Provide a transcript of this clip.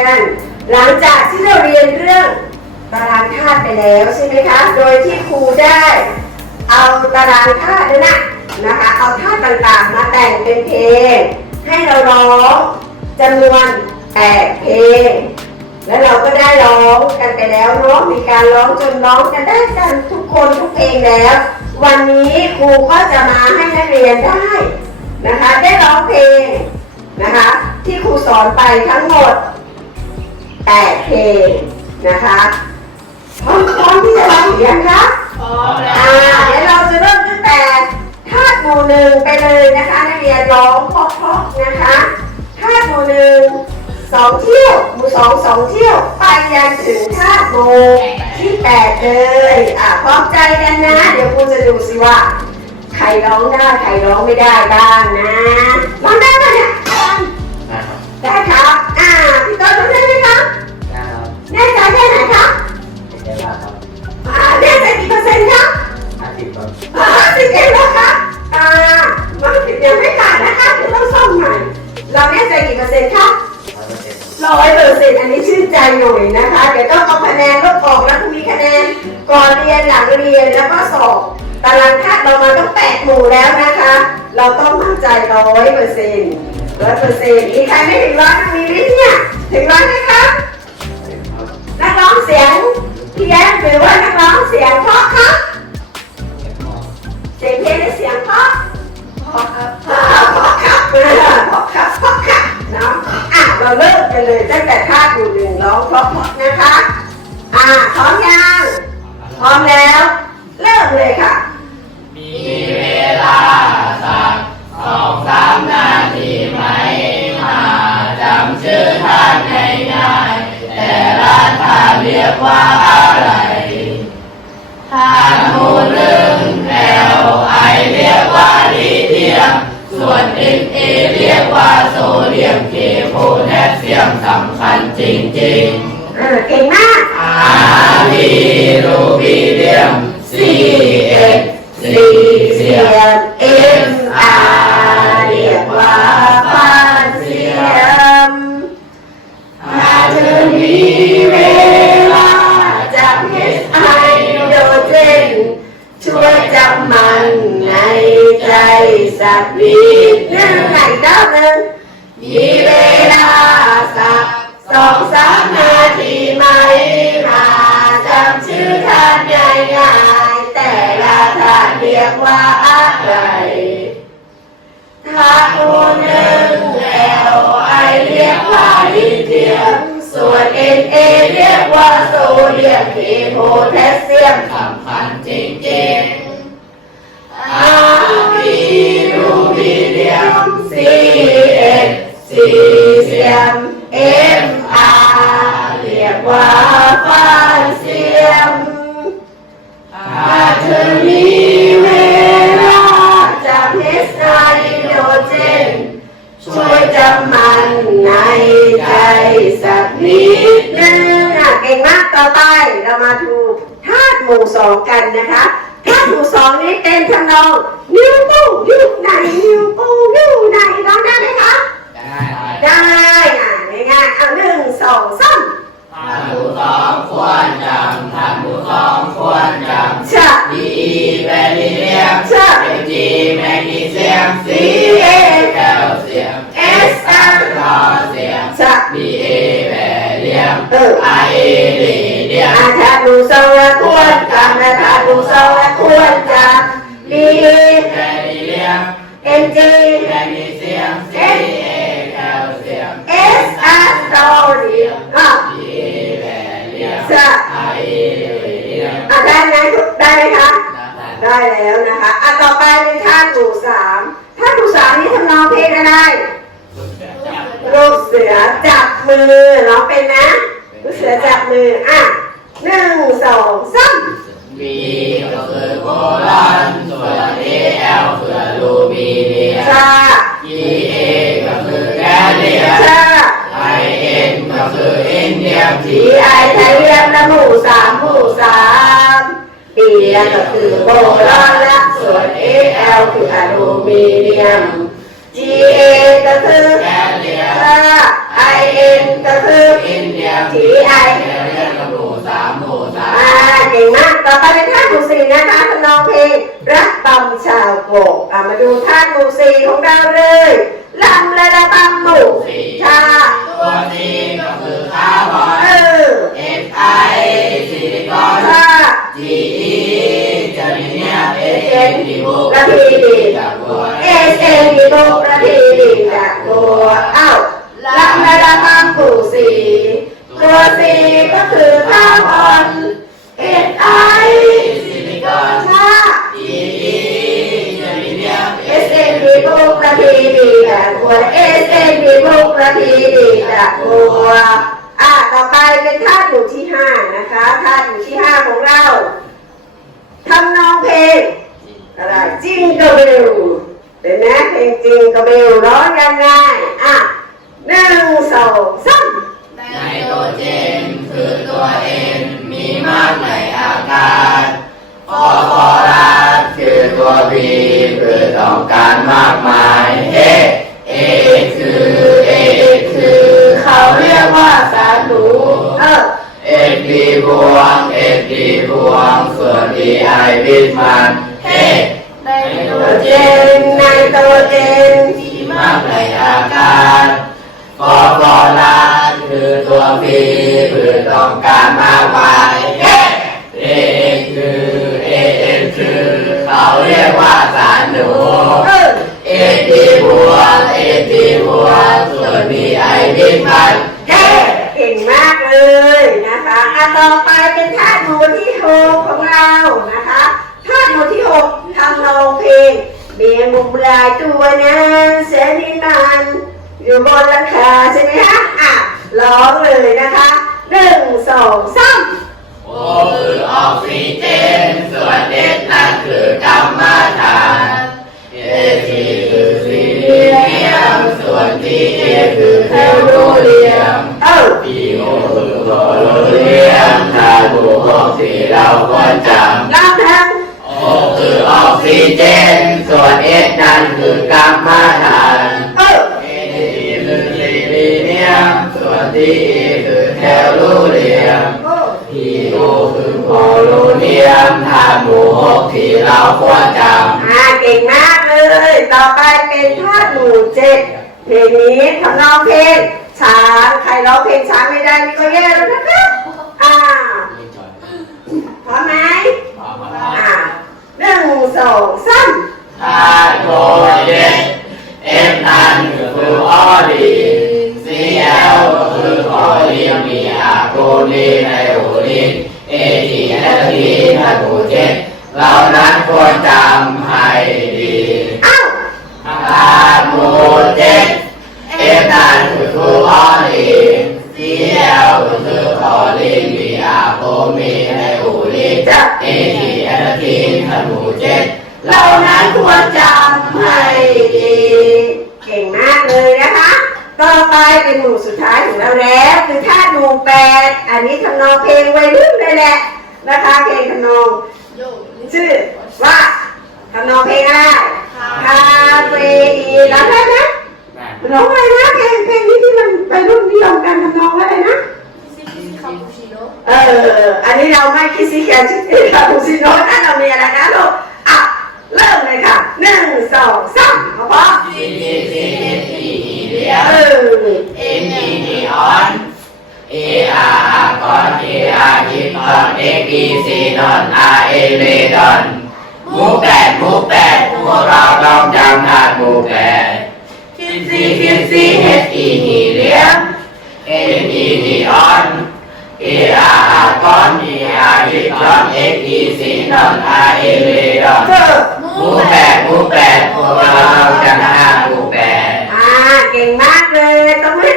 ยนหลังจากที่เราเรียนเรื่องตารางธาตุไปแล้วใช่ไหมคะ โดยที่ครูได้เอาตารางธาตุนั่นนะนะคะ เอาธาตุต่างๆมาแต่งเป็นเพลง ให้เราร้องจำนวนแปดเพลง แล้วเราก็ได้ร้องกันไปแล้วเนาะมีการร้องจนร้องกันได้กันทุกคนทุกเพลงแล้ว วันนี้ครูก็จะมาให้นักเรียนได้นะคะ ได้ร้องเพลงนะคะ ที่ครูสอนไปทั้งหมด แปดเพลงนะคะพร้อมพร้อมที่จะร้องหรือยังคะพร้อมแล้วอ่าเดี๋ยวเราจะเริ่มตั้งแต่ธาตุหมู่หนึ่งไปเลยนะคะนักเรียนร้องเพราะๆนะคะธาตุหมู่หนึ่งสองเที่ยวหมู่สองสองเที่ยวไปยันถึงธาตุหมู่ที่แปดเลยอะพร้อมใจกันนะ เดี๋ยวครูจะดูสิว่าใครร้องได้ใครร้องไม่ได้บ้างนะร้องได้ไหมเนี่ยได้ครับได้ครับอ่าพี่ต้นร้องได้ แน่ใจแค่ไหนครับได้แล้วครับอ่าแน่ใจกี่เปอร์เซ็นต์ครับห้าสิบครับอ่าสิบเอ็ดแล้วครับอ่ามันสิบยังไม่ผ่านนะคะเดี๋ยวต้องซ่อมใหม่ เราแน่ใจกี่เปอร์เซ็นต์ครับร้อยเปอร์เซ็นต์ร้อยเปอร์เซ็นต์อันนี้ชื่นใจหน่อยนะคะ เดี๋ยวต้องเอาคะแนนลบออกแล้วก็มีคะแนนก่อนเรียนหลังเรียนแล้วก็สอบตารางคาดเรามาต้องแปดหมู่แล้วนะคะ เราต้องมั่นใจร้อยเปอร์เซ็นต์ร้อยเปอร์เซ็นต์มีใครไม่ถึงร้อยมีไหมเนี่ยถึงร้อยไหมครับครับ นักร้องเสียงเพี้ยนหรือว่านักร้องเสียงเพราะครับเก็บของเสียงเพี้ยนหรือเสียงเพราะเพราะครับเพราะครับเพราะครับเพราะครับเนาะอะเราเริ่มกันเลยตั้งแต่ท่าดูหนึ่งร้องเพราะๆนะคะอะพร้อมยังพร้อมแล้ว เริ่มเลยค่ะ มีเวลาสักสองสามนาทีไหมมาจำชื่อท่านง่า สักนิดหนึ่งไหนเจ้าหนึ่งมีเวลาสักสองสามนาทีไหมมาจำชื่อท่านง่ายๆแต่ละท่านเรียกว่าอะไรถ้าคนหนึ่งแอลไอเรียกว่าลิเทียมส่วนเอ็นเอเรียกว่าโซเดียมเคโพแทสเซียมสำ N ซีเซียม M R เรียกว่าฟานเซียมถ้าเธอมีเวลาลาจะเพสไนโดเจน ช่วยจำมันในใจสักนิดนึงอะเก่งมากต่อไปเรามาดูธาตุหมู่สองกันนะคะธาตุหมู่สองนี้เป็นทำนองนิ้วโป้งอยู่ไหนนิ้วโป้งอยู่ไหนร้องได้ไหมคะ ได้ได้อะง่ายๆเอาหนึ่งสองสามท่านผู้สองควรจำท่านผู้สองควรจำชะดีแบริเลียมชะ เอจีแมกนีเซียมซีเอแคลเซียมเอสอาคลอเซียม ชะ บีเอแบเลียมเออ ไอลีเดียมอาถ้าดูสวัสดิ์ควรจำนะถ้าดูสวัสดิ์ควรจำดีแบริเลียมเอ็นจีแมกนีเซียมซีเอแคล เซียมเอสอาร์โซเดียมอะบีเอแบเลียมชะไอลีเดียมอะได้ไหมได้ไหมคะ ได้แล้วนะคะอะต่อไปเป็นท่าดูสามท่าดูสามนี้ทำนองเพลงอะไรลูกเสือจับมือร้องเป็นนะลูกเสือจับมืออะหนึ่งสองสามบีก็คือโบราณส่วนเอแอลคือลูบีเลียมชา E A ก็คือ Indonesia ก็คืออิ India TI ไอไทยเรียมนะหมู่สามหมู่สามเบียก็คือโบรอนและส่วนอลคืออะลูมิเนียมจี GA ก็คือแคลเรียมไอเอ็นก็คืออินเดีย TI เรียกนะหมู่สามหมู่สาม อ่าเก่งมากต่อไปเป็นท่าหมู่สี่นะคะทำนองเพลงรักบำชาวโกกมาดูท่าหมู่สี่ของเราเลย ลำละละบำหมู่ชาตัวนี้ก็คือคาร์บอนเออ F I ซิลิคอน ชา G E จะมีเนี่ย S N ดีบุกระพีดีจากบัว เอสเอ็นดีโบประพีดีจากบัวอ้าวลำละละบำหมู่สีตัวสีก็คือคาร์บอน จากบัว S N D บุกระพีดีจากบัวอะต่อไปเป็นท่าตุหมู่ที่ห้านะคะท่าตุหมู่ที่ห้าของเราทำนองเพลงอะไรจิงกระเบลเป็นไหมเพลงจิงกระเบลร้องยังไงอะหนึ่งสองสามไนโตรเจนคือตัวเอนมีมากในอากาศฟอสฟอรัสคือตัวพีคือต้องการมากมาย อเอคือเอคือเขาเรียกว่าสารหนูเออเอกดีบวงเอกดีบวงส่วนดีไอวิสมันเฮไนตรเจเจนนไนโตรเจนมีมากในอากาศฟอสฟอรัสคือตัวพีคือต้องการมากมา มียมุมลายตัวนั้นแสนนิมันอยู่บนหลังคาใช่ไหมคะอะร้องเลยนะคะหนึ่งสองสามโอคือออกซิเจน ส่วนเอสนั่นคือกรรมฐานเอทีคือซีเรียม ส่วนทีเอคือเทลโรเลียมเออพีโอคือโคโลเลียมถ้าดูออกซิเราควรจำร อันคือกรรมฐานเออเอทีคือซีเรียมส่วนทีเอคือเทลโรเลียมโอ้พีโอคือโพลูเนียมธาตุหมู่หกที่เราควรจำอ่าเก่งมากเลย ต่อไปเป็นท่าตุหมู่เจ็ดเพลงนี้ทำนองเพลงช้างใครร้องเพลงช้างไม่ได้นี่ก็แย่แล้วนะครั เจ็ดเหล่านั้นควรจำให้ดีเอ้าหมูเจ็ดเอฟนันคือออดีซีเอลคือคอลีมีอะโคมีไอโอลีนจะเอทีเอทีธาตุหมูเจ็ดเหล่านั้นควรจำให้ดีเก่งมากเลยนะคะต่อไปเป็นหมู่สุดท้ายของเราแล้วคือท่าตุหมู่แปดอันนี้ทำนองเพลงวัยรุ่นเลยแหละนะคะเพลงทำนอง ชื่อว่าทำนองเพลงอะไรคาเฟอีนร้องได้ไหมร้องอะไรนะเพลงเพลงนี้ที่มันไปรุ่นนิยมกันทำนองว่าอะไรนะเออ อันนี้เราไม่คิดซีแคนชิดคาปูชิโน่นะเรามีอะไรนะลูกอะเริ่มเลยค่ะหนึ่งสองสามเอาพร้อมซีซีซีเอทีเรียเออเอ็นอีนีออนเออาร์กอนเออาร์ฮิปฮอ อนทีอาทิตอนเอ็กอีซีนอนอาเอเลดอนหมู่แปดหมู่แปดพวกเราต้องจำทานมู่แปดคินซีคินซีเอสอีฮีเลียมเอ็นอีนีออนเออาอาตอนอีอาทิตอนเอ็กอีซีนอนอาเอเวดอนหมู่แปดหมู่แปดพวกเราต้องจำทานมู่แปดอ่าเก่งมากเลยต้องไม่